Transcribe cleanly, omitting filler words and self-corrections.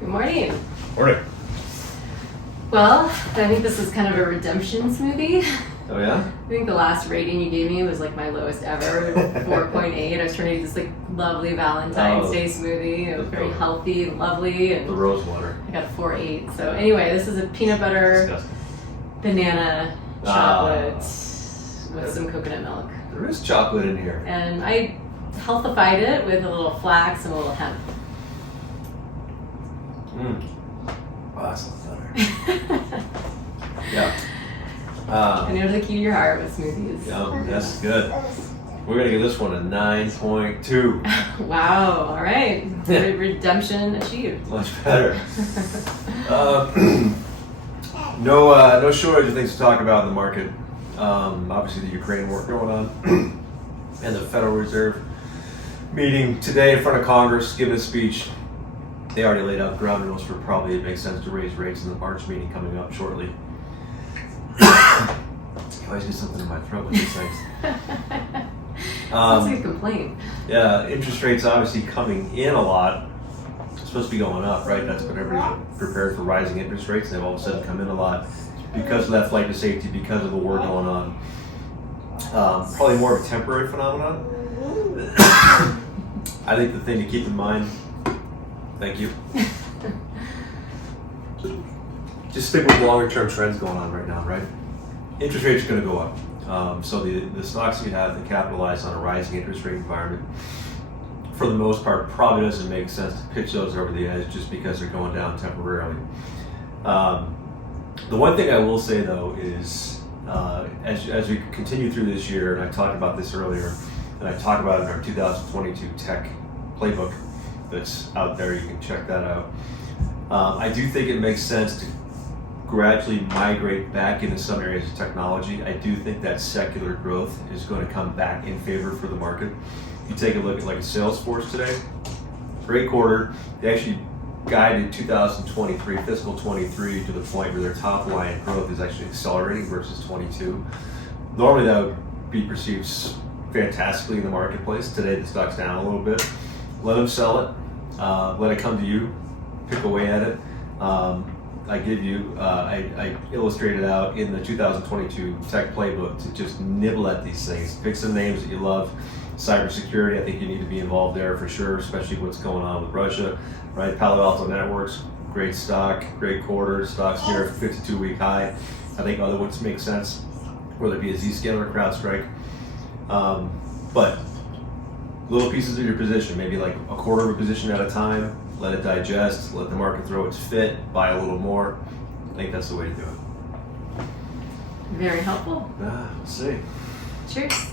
Good morning. Morning. Well, I think this is kind of a redemption smoothie. Oh yeah? I think the last rating you gave me was like my lowest ever, 4.8. I was trying to do this like lovely Valentine's Day smoothie. It was very healthy and lovely. And the rose water. I got a 4.8. So anyway, this is a peanut butter Disgusting. Banana chocolate with some coconut milk. There is chocolate in here. And I healthified it with a little flax and a little hemp. Oh, that's a lot better. Yeah. And there's the key to your heart with smoothies. Yeah, that's good. We're going to give this one a 9.2. Wow, all right. Redemption achieved. Much better. No shortage of things to talk about in the market. Obviously the Ukraine war going on and the Federal Reserve meeting today in front of Congress, giving a speech. They already laid out ground rules for probably it makes sense to raise rates in the March meeting coming up shortly. You always get something in my throat with these things. Sounds like a complaint. Yeah, interest rates obviously coming in a lot. It's supposed to be going up, right? That's what everybody's prepared for, rising interest rates. They've all of a sudden come in a lot because of that flight to safety, because of the war going on. Probably more of a temporary phenomenon. I think the thing to keep in mind, thank you. Just stick with longer term trends going on right now, right? Interest rates are going to go up. So the stocks you have that capitalize on a rising interest rate environment, for the most part, probably doesn't make sense to pitch those over the edge just because they're going down temporarily. The one thing I will say though is, as we continue through this year, and I talked about this earlier, and I talked about it in our 2022 tech playbook that's out there, you can check that out. I do think it makes sense to gradually migrate back into some areas of technology. I do think that secular growth is going to come back in favor for the market. You take a look at like a Salesforce today, great quarter. They actually guided 2023, fiscal 23 to the point where their top line growth is actually accelerating versus 22. Normally that would be perceived fantastically in the marketplace. Today the stock's down a little bit. Let them sell it. Let it come to you. Pick away at it. I illustrated out in the 2022 tech playbook to just nibble at these things. Pick some names that you love. Cybersecurity, I think you need to be involved there for sure, especially what's going on with Russia, right? Palo Alto Networks, great stock, great quarter. Stock's near a 52-week high. I think other ones make sense, whether it be a Zscaler or CrowdStrike. But little pieces of your position, maybe like a quarter of a position at a time. Let it digest, let the market throw its fit, buy a little more. I think that's the way to do it. Very helpful. We'll see. Cheers.